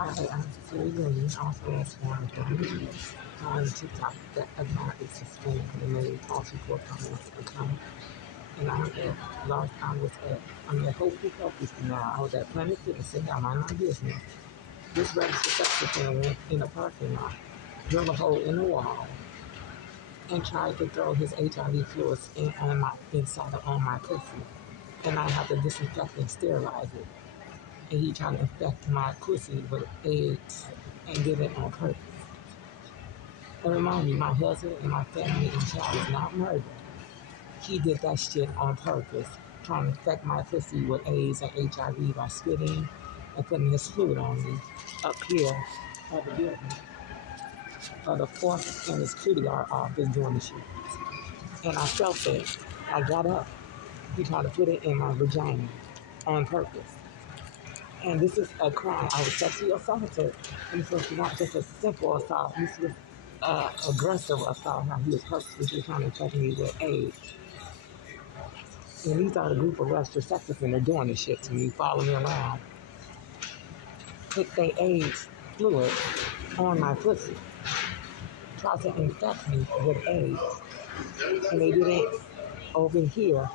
Hi, I'm Cecilia Green, also as one of the leads on TikTok that account is suspended and made false report comments account. And I'm at Hope Focus now. I was at Planet Fitness and I mind my business. This registered sex offender went in a parking lot, drilled a hole in the wall, and tried to throw his HIV fluids on my pussy. And I had to disinfect and sterilize it. And he tried to infect my pussy with AIDS and did it on purpose. And remind me, my husband and my family and child is not murdered. He did that shit on purpose, trying to infect my pussy with AIDS and HIV by spitting and putting his fluid on me up here at the building. The fourth and his security guard office doing the shit. And I felt it. I got up. He tried to put it in my vagina on purpose. And this is a crime. I was sexually assaulted. And this was not just a simple assault. This was aggressive assault. How he was purposely trying to infect me with AIDS. And these are a group of registered sex offenders doing this shit to me, following me around. Put their AIDS fluid on my pussy. Tried to infect me with AIDS. And they did it over here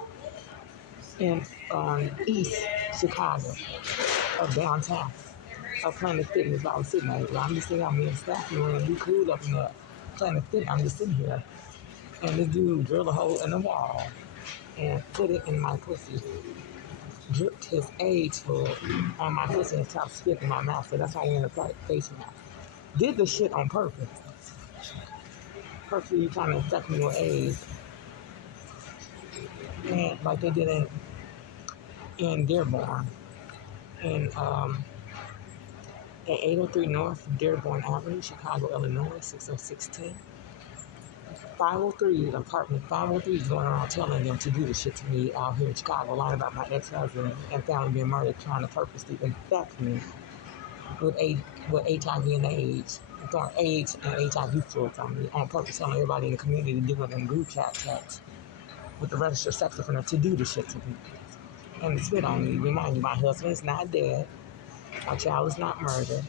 in East Chicago, of downtown, of Planet Fitness. I was sitting there. I'm just sitting out here in staff room. We cool up in the Planet Fitness. I'm just sitting here. And this dude drilled a hole in the wall and put it in my pussy. Dripped his AIDS fluid on my pussy and stopped spit in my mouth. So that's why I wear a face mask. Did the shit on purpose. Purposely trying to infect me with AIDS. And like they did in Dearborn. In 803 North Dearborn Avenue, Chicago, Illinois, 60610. 503, apartment 503 is going around telling them to do this shit to me out here in Chicago, lying about my ex-husband and family being murdered, trying to purposely infect me with HIV and AIDS, throwing AIDS and HIV fluids on me on purpose, telling everybody in the community to do it in group chats with the registered sex offender to do this shit to me. And to spit on me. Remind you, my husband is not dead. My child is not murdered.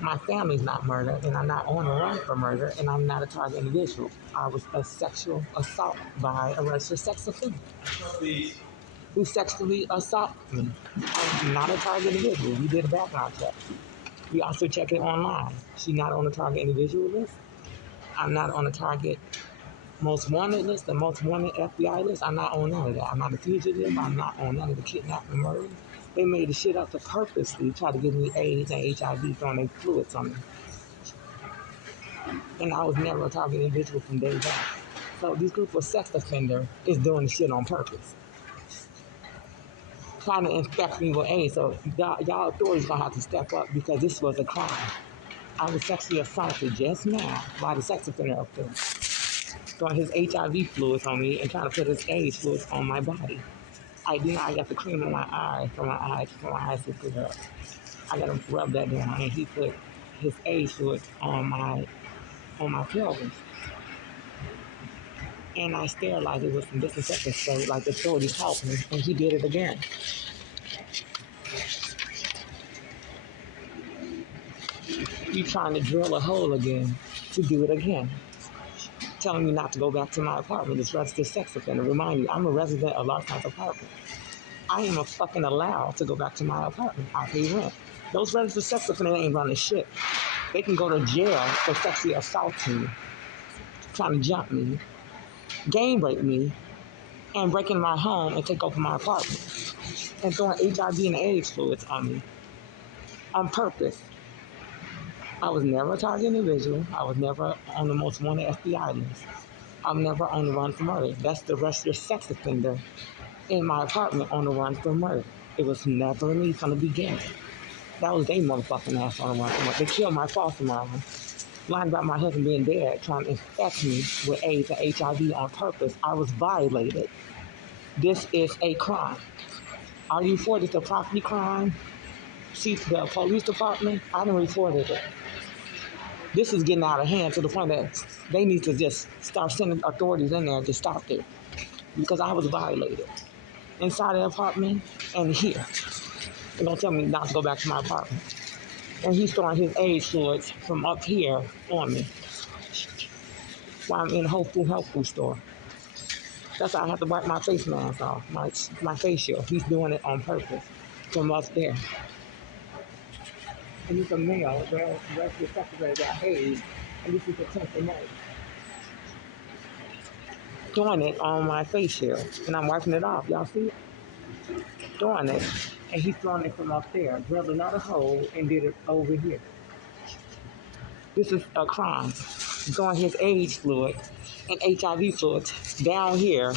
My family's not murdered, and I'm not on the run for murder, and I'm not a target individual. I was a sexual assault by a registered sex offender who sexually assaulted me. I'm not a target individual. We did a background check. We also checked it online. She's not on the target individual list. I'm not on the target most wanted list, the most wanted FBI list. I'm not on none of that. I'm not a fugitive. I'm not on none of the kidnapping murder. They made the shit up to purposely try to give me AIDS and HIV, throwing their fluids on me. And I was never a target individual from day one. So this group of sex offenders is doing the shit on purpose. Trying to infect me with AIDS. So y'all authorities gonna have to step up because this was a crime. I was sexually assaulted just now by the sex offender up there. Throwing his HIV fluids on me and trying to put his AIDS fluids on my body. I got the cream in my eye for my eyes to clear up. I got to rub that down, and he put his AIDS fluid on my pelvis. And I sterilized it with some disinfectant spray, like the authorities helped me, and he did it again. You trying to drill a hole again to do it again. Telling me not to go back to my apartment. This registered sex offender. Remind you, I'm a resident of Lawson's apartment. I am fucking allowed to go back to my apartment. I pay rent. Those registered sex offenders ain't running shit. They can go to jail for sexually assaulting me, trying to jump me, game rape me, and break into my home and take over my apartment, and throwing HIV and AIDS fluids on me on purpose. I was never a target individual. I was never on the most wanted FBI list. I'm never on the run for murder. That's the registered sex offender in my apartment on the run for murder. It was never me from the beginning. That was their motherfucking ass on the run for murder. They killed my foster mom, lying about my husband being dead, trying to infect me with AIDS and HIV on purpose. I was violated. This is a crime. Are you for this a property crime? See, the police department, I done reported it. This is getting out of hand to the point that they need to just start sending authorities in there to stop it. Because I was violated. Inside the apartment and here. They're going to tell me not to go back to my apartment. And he's throwing his AIDS fluids from up here on me while I'm in a Whole Food health food store. That's why I have to wipe my face mask off, my face shield. He's doing it on purpose from up there. And it's a male, the rest of the secretary got AIDS, and this is a testimony. Doing it on my face shield, and I'm wiping it off. Y'all see it? Doing it, and he's throwing it from up there, drilled another hole, and did it over here. This is a crime. Throwing his AIDS fluid and HIV fluid down here,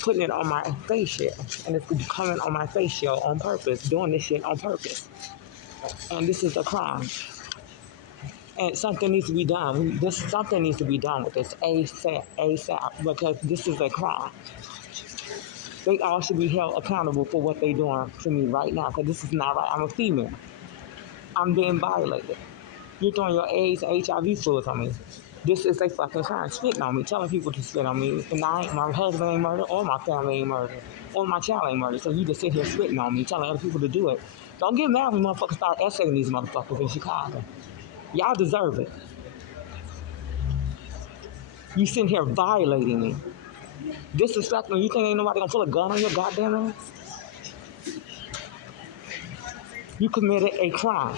putting it on my face shield, and it's coming on my face shield on purpose, doing this shit on purpose. And this is a crime. And something needs to be done. Something needs to be done with this ASAP, because this is a crime. They all should be held accountable for what they're doing to me right now, because this is not right. I'm a female. I'm being violated. You're throwing your AIDS and HIV fluids on me. This is a fucking crime. Spitting on me, telling people to spit on me. And my husband ain't murdered, or my family ain't murdered, or my child ain't murdered. So you just sit here spitting on me, telling other people to do it. Don't get mad when motherfuckers start essaying these motherfuckers in Chicago. Y'all deserve it. You sitting here violating me. Disrespecting me. You think ain't nobody gonna pull a gun on your goddamn ass? You committed a crime.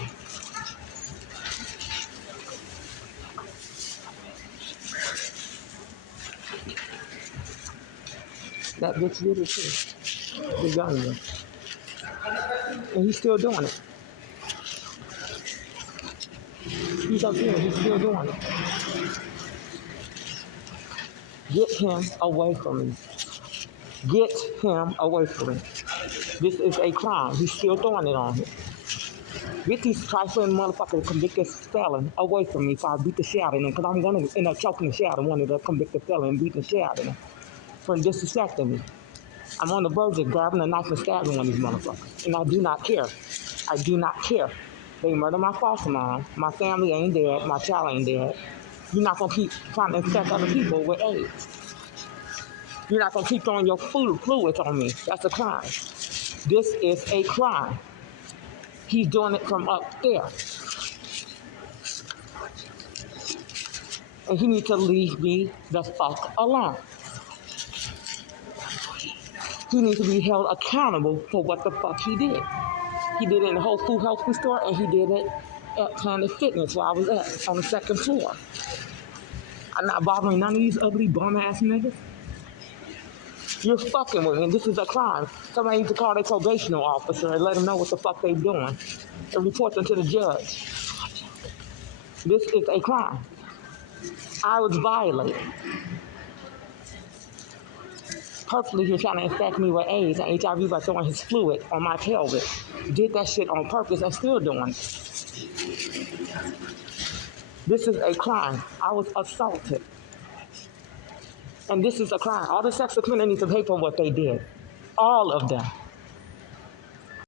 That bitch did it too. The young one. And he's still doing it. He's up here, he's still doing it. Get him away from me. Get him away from me. This is a crime. He's still throwing it on him. Get these trifling motherfuckers convicted felon away from me before I beat the shit out of them, because I'm going to end up choking the shit out of one of the convicted felon and beating the shit out of them for disrespecting me. I'm on the verge of grabbing a knife and stabbing one of these motherfuckers. And I do not care. I do not care. They murdered my foster mom. My family ain't dead. My child ain't dead. You're not going to keep trying to infect other people with AIDS. You're not going to keep throwing your fluids on me. That's a crime. This is a crime. He's doing it from up there. And he needs to leave me the fuck alone. He needs to be held accountable for what the fuck he did. He did it in the Whole Food health food store, and he did it at Planet Fitness where I was at, on the second floor. I'm not bothering none of these ugly bum-ass niggas. You're fucking with me, and this is a crime. Somebody needs to call their probational officer and let them know what the fuck they're doing and report them to the judge. This is a crime. I was violated. Purposely, he's trying to infect me with AIDS and HIV by throwing his fluid on my pelvis. Did that shit on purpose and still doing it. This is a crime. I was assaulted. And this is a crime. All the sex offenders need to pay for what they did. All of them.